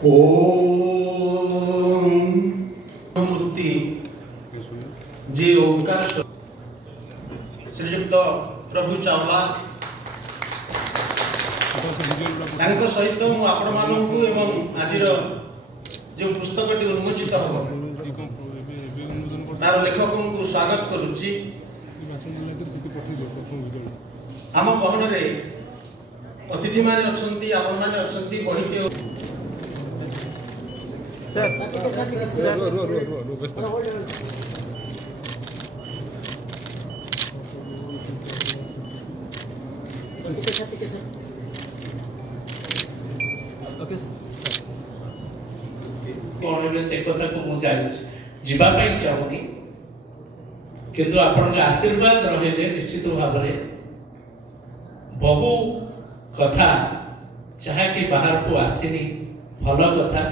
ओम मूर्ति जे ओंकार श्रीयुक्त प्रभु चावला सहित मु आपण मानू एवं आज जो पुस्तक उन्मोचित हम तार लेखक को स्वागत करुच्ची आम गहन अतिथि माने अछंती आपण माने अछंती बहिटे सर ओके से कथा को मु जीवा चाहूनी किंतु आपण आशीर्वाद रहे निश्चित भाव में बहु कथा जहा कि बाहर को आसीनी भल कथा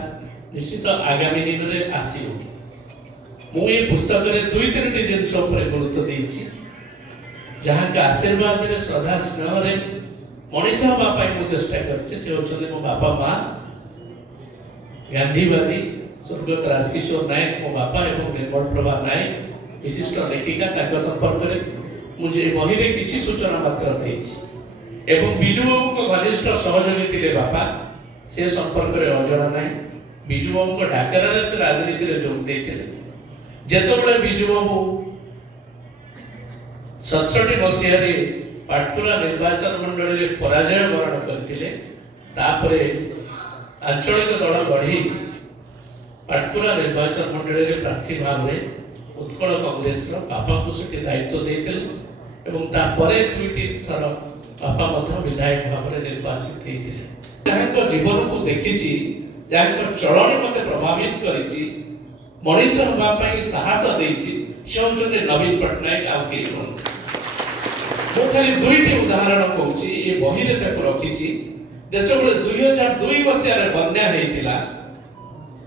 निश्चित आगामी दिन में आसीओ मु ये पुस्तक रे दुई तीन जिनस गुरुत्व देछि जहा का आशीर्वाद रे श्रद्धा स्नेह रे मनीष हवा पाई मु चेष्टा करछि से होछले मो बापा मां गांधीवादी स्वर्गत राजकिशोर नायक मो बापा एवं निर्मल प्रभा नायक विशिष्ट लेखिका ताक संपर्क रे मुझे बही रे किछि सूचना मात्र देछि एवं बिजू बाबू को घनिष्ठ सहयोगी थिले बापा से संपर्क रे अजଣା नाही बिजू बाबू को डाकरा रे से राजनीति रे जोग देथिले जेतबळे बिजू बाबू 67 मसिया रे पाटकुरा निर्वाचन मंडली रे पराजय वरण करथिले तापरे आंचलिक दल गढ़ी पाटकुरा निर्वाचन मंडली रे प्रार्थी भाव रे उत्कल कांग्रेस रो बापा को सेठी दायित्व देथिले एवं तापरे दुईटी थर बापा मध्य विधायक भाव में निर्वाचित होते जहाँ जीवन को देखी जहाँ चलनी मत प्रभावित करी मनीष हाँपाई साहस देती नवीन पट्टनायक आउ के खाली दुईटी उदाहरण कहूँ ये बही रखी जो 2002 मसीह बन्या होता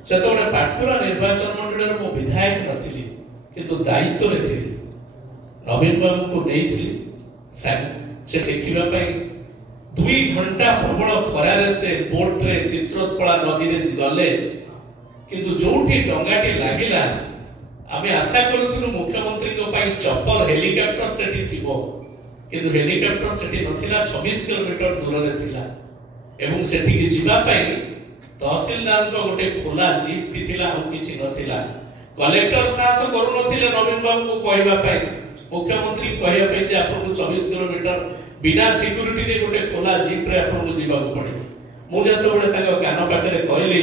से पाटकुरा निर्वाचन मंडल मो विधायक नी किंतु दायित्व थी नवीन बाबू को नहीं से देखिबा पई 2 घंटा प्रबल खरारे से बोट रे चित्रोत्पला नदी रे गले किंतु जोठी डंगाटी लागिला आमे आशा करथुनु मुख्यमंत्री को पई चप्पल हेलिकॉप्टर सेठी थिबो किंतु हेलिकॉप्टर सेठी नथिला 26 किलोमीटर दूर रे थिला एवं सेठी के जिबा पई तहसीलदार को गोटे खोला जीप थी थिला आ किछि नथिला कलेक्टर साहस करू नथिले नवीन बाबू को कहबा पई मुख्यमंत्री कहया पे जे आपन 24 किलोमीटर बिना सिक्योरिटी रे गोटे खोला जीप रे आपन को जीवा को पड़े मु जतो बळे ताको कान पाखरे कहली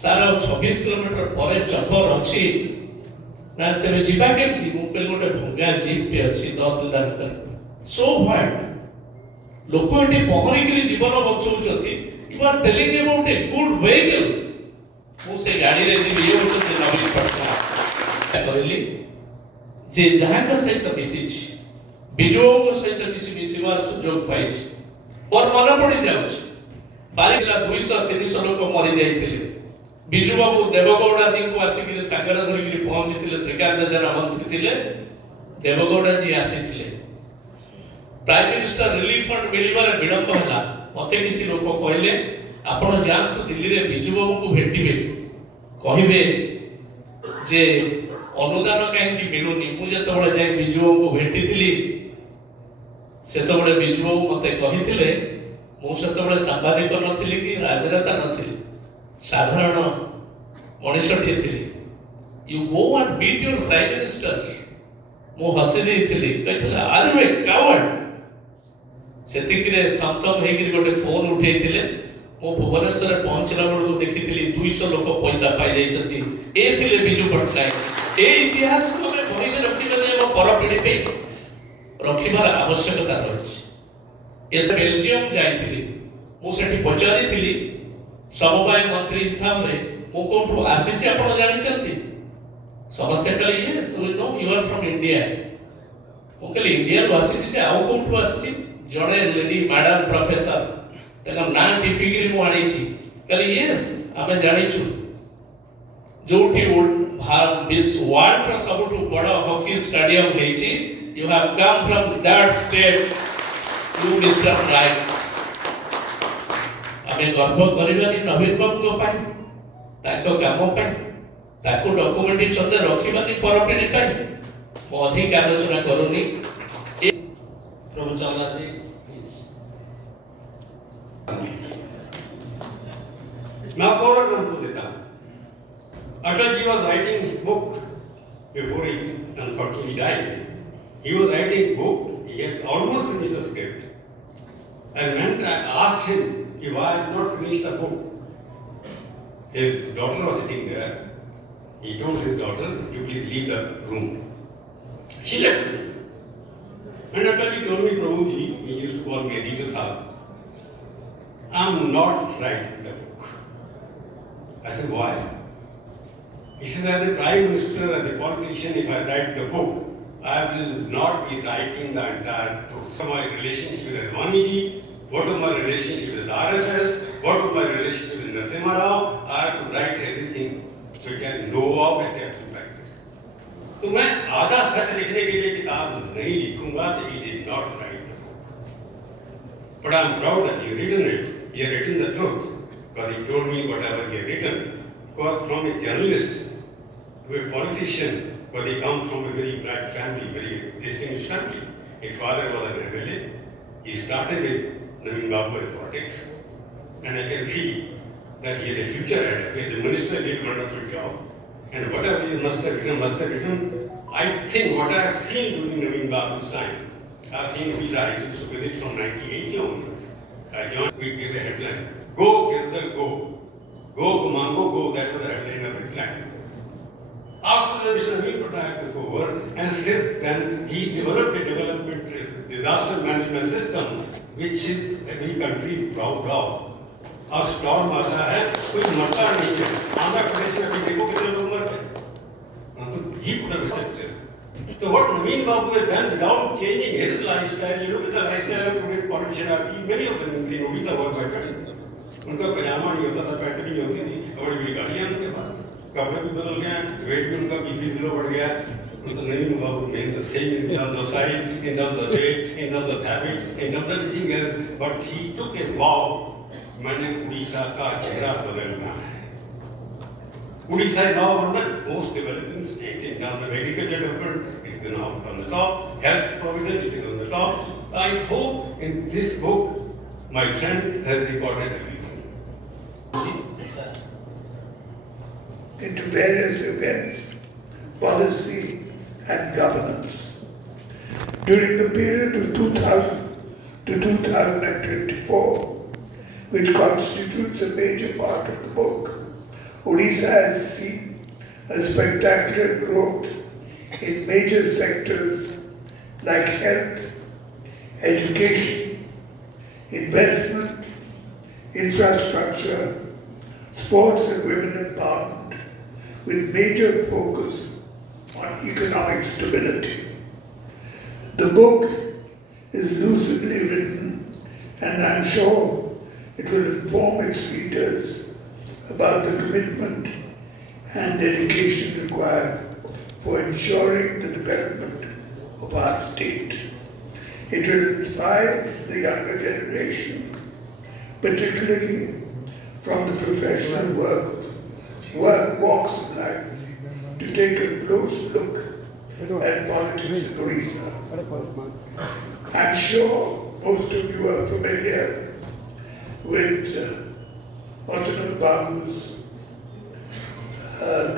सारा 26 किलोमीटर परे चपर अछि ना तबे जीवा केमती मु पे गोटे भंगा जीप पे अछि 10,000 कर सो व्हाट लोक एटी पहरी के जीवन बचौचती you are telling about a good vehicle मु से गाड़ी रे जी ये होते नवीन पटना कहली जे जहाँ का सहित मिसी बिजू सहित किसी मिसिवार सुजोग पाई और मन पड़ी जाउछ बारिला 200-300 लोक मरि जाइथिले बिजू बाबू देवगौड़ा जी को आसिक सागर धरिक पहुंचीथिले श्रीकांत जना मंत्री थिले देवगौड़ा जी आसीथिले प्राइम मिनिस्टर रिलीफ फंड मिलिबार विलंब होला मते किछि लोक कहले आपण जानतु दिल्ली रे बिजू बाबू को भेटिबे कहिबे जे अनुदान कहीं मिलूनी मुझे जाए बिजू को भेटी से बिजू मत कही मुझे सांबादिक नी कि राजनेता नी साधारण मनीषटी थी you go and meet your prime minister मु हसी कही आर यू ए कावर्ड से थम थम गोटे फोन उठे मु भुवनेश्वर पहुंचला बेलू देखी 200 लोक पैसा पाई जाइए बिजू पट्टनायक ए इतिहास को हमें बही रखिबे पर पीढ़ी पे रखिबार आवश्यकता रही एस बेल्जियम जाइथिली मु सेठी पचारी थिली समवाय मंत्री हिसाब रे मु कोठो आसी छी आपण जानि छथि समस्त कहले yes we know you are from India मु कहले इंडिया आसी छी आउ कोठो आसी जड़े लेडी मैडम प्रोफेसर तेना ना टिपिगिरी मु आनी छी कहले यस आमे जानि छु जोठी विश्व वर्ल्ड रो सबटु बड़ हॉकी स्टेडियम हेछि you have come from that state you mister right ଆମେ ଗର୍ବ କରିବାନି ନବୀନ ବାବୁଙ୍କ ପାଇଁ, ତାଙ୍କ କାମ ପାଇଁ, ତାକୁ ଡକୁମେଣ୍ଟେସନରେ ରଖିବାନି ପରପିଢି ପାଇଁ। ମୁଁ ଅଧିକ ଆଲୋଚନା କରୁନି। प्रभु चंद्र जी मैं और एग्जाम्पल देता हूँ। Atal ji was writing book before he unfortunately died. He was writing book. He had almost finished the script. And when I asked him why I did not finish the book, his daughter was sitting there. He told his daughter to please leave the room. She left. And Atalji told me, Prabhuji, he used to call me Editor Sahib, I'm not writing the book. I said, why? He said, as a Prime Minister, as a politician, if I write the book, I will not be writing the entire book. So my relationship with Advaniji, what was my relationship with RSS, what was my relationship with Narasimha Rao, I have to write everything which I know of and have to practice. तो मैं आधा सच लिखने के लिए किताब नहीं लिखूंगा तो he did not write the book. But I am proud that he written it. He had written the truth because he told me whatever he had written. Because from a journalist to a politician, because he comes from a very bright family, very distinguished family. His father was an MLA. He started with Naveen Babu in politics, and I can see that he had a future ahead of him. The minister did a wonderful job. And whatever he must have written, I think what I have seen during Naveen Babu's time, I have seen his articles with it from 1980 onwards. We gave a headline, go, Girdhar, go. Go, Kumango, go. That was the headline of the plan. After that, Mr. Naveen Patnaik took over, and since then, he developed a disaster management system, which is every country is proud of. और storm आता है कोई मरता नहीं है। आंध्र प्रदेश में भी देखो कितने लोग मर गए। तो he put a restriction. So what Naveen Babu has done without changing his lifestyle, you look at the lifestyle of today's politicians. Many of them in Odisha were better. उनका पजामा नहीं होता था, पैंट नहीं होती थी, बड़ी बड़ी गाड़ियाँ उनके पास, कपड़े भी बदल गए, वेट भी उनका 20 किलो बढ़ गया। तो Naveen Babu remains the same in terms of size, in terms of weight, in terms of habit, in terms of everything else. But he took a vow. मैंने उड़ीसा का चेहरा बदलना है। Orissa is now one of the most developing states in terms of agriculture development. It is now on the top. Health provision it is on the top. I hope in this book my friend has recorded everything. Into various events, policy and governance. During the period of 2000 to 2024, which constitutes a major part of the book, Odisha has seen a spectacular growth in major sectors like health, education, investment, infrastructure, sports and women empowerment, with major focus on economic stability. The book is lucidly written, and I'm sure it will inform its readers about the commitment and dedication required for ensuring the development of our state. It will inspire the younger generation, particularly from the professional walks of life, to take a close look at politics in Odisha. I'm sure most of you are familiar with Atanu Babu's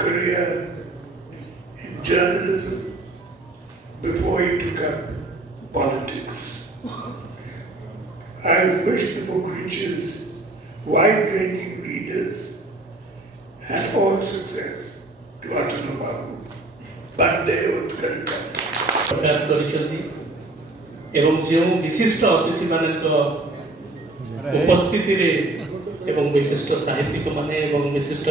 career in journalism before he took up politics. I wish the book reaches wide-ranging readers and all success to Atanu Babu. Bande Utkarta. प्रकाश करिसेंती एवं जो विशिष्ट अतिथि मानक उपस्थिति रे एवं विशिष्ट साहित्यिक माने एवं विशिष्ट